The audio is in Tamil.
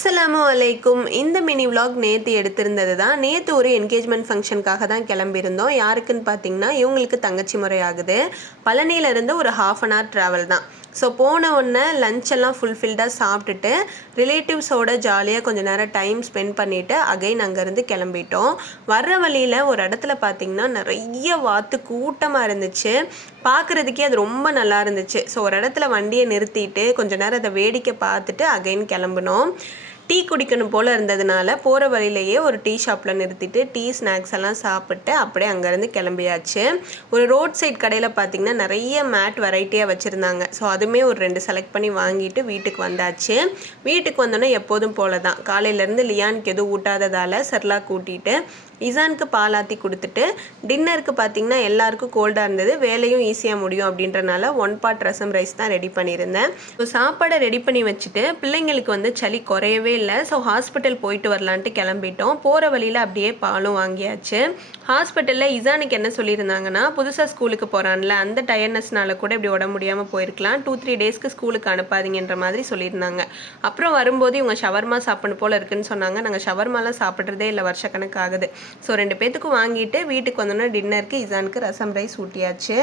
அஸ்ஸலாமு அலைக்கும். இந்த மினி விலாக் நேற்று எடுத்திருந்தது தான். நேற்று ஒரு என்கேஜ்மெண்ட் ஃபங்க்ஷனுக்காக தான் கிளம்பியிருந்தோம். யாருக்குன்னு பார்த்தீங்கன்னா இவங்களுக்கு தங்கச்சி முறை ஆகுது. பழனியிலேருந்து ஒரு 1/2 hour ட்ராவல் தான். ஸோ போன உடனே லஞ்செல்லாம் ஃபுல்ஃபில்டாக சாப்பிட்டுட்டு ரிலேட்டிவ்ஸோட ஜாலியாக கொஞ்சம் நேரம் டைம் ஸ்பெண்ட் பண்ணிவிட்டு அகைன் அங்கேருந்து கிளம்பிட்டோம். வர்ற வழியில் ஒரு இடத்துல பார்த்திங்கன்னா நிறைய வாத்து கூட்டமாக இருந்துச்சு. பார்க்குறதுக்கே அது ரொம்ப நல்லா இருந்துச்சு. ஸோ ஒரு இடத்துல வண்டியை நிறுத்திட்டு கொஞ்சம் நேரம் அதை வேடிக்கை பார்த்துட்டு அகைன் கிளம்பினோம். டீ குடிக்கணும் போல் இருந்ததுனால போகிற வழியிலேயே ஒரு டீ ஷாப்பில் நிறுத்திட்டு டீ ஸ்நாக்ஸ் எல்லாம் சாப்பிட்டு அப்படியே அங்கேருந்து கிளம்பியாச்சு. ஒரு ரோட் சைட் கடையில் பார்த்திங்கன்னா நிறைய மேட் வெரைட்டியாக வச்சுருந்தாங்க. ஸோ அதுவுமே ஒரு 2 செலக்ட் பண்ணி வாங்கிட்டு வீட்டுக்கு வந்தாச்சு. வீட்டுக்கு வந்தோன்னே எப்போதும் போல தான் காலையிலேருந்து லியானுக்கு எதுவும் ஊட்டாததால் செர்லாக் ஊட்டிட்டு இசானுக்கு பாலாத்தி கொடுத்துட்டு டின்னருக்கு பார்த்திங்கன்னா எல்லாருக்கும் கோல்டாக இருந்தது, வேலையும் ஈஸியாக முடியும் அப்படின்றனால 1 pot ரசம் ரைஸ் தான் ரெடி பண்ணியிருந்தேன். ஸோ சாப்பாடை ரெடி பண்ணி வச்சுட்டு பிள்ளைங்களுக்கு சளி குறையவே இல்லை. ஸோ ஹாஸ்பிட்டல் போயிட்டு வரலான்ட்டு கிளம்பிட்டோம். போகிற வழியில் அப்படியே பாலும் வாங்கியாச்சு. ஹாஸ்பிட்டலில் இசானுக்கு என்ன சொல்லியிருந்தாங்கன்னா, புதுசாக ஸ்கூலுக்கு போகிறான்ல அந்த டயர்னஸ்னால கூட இப்படி உடம்பு முடியாமல் போயிருக்கலாம், 2-3 டேஸ்க்கு ஸ்கூலுக்கு அனுப்பாதீங்கன்ற மாதிரி சொல்லியிருந்தாங்க. அப்புறம் வரும்போது இவங்க ஷவர்மா சாப்பிடணும் போல் இருக்குன்னு சொன்னாங்க. நாங்கள் ஷவர்மாலாம் சாப்பிட்றதே இல்லை, வருஷக்கணக்கு ஆகுது. ஸோ 2 பேத்துக்கும் வாங்கிட்டு வீட்டுக்கு வந்தோன்னா டின்னருக்கு இசானுக்கு ரசம் ரைஸ் ஊட்டியாச்சு.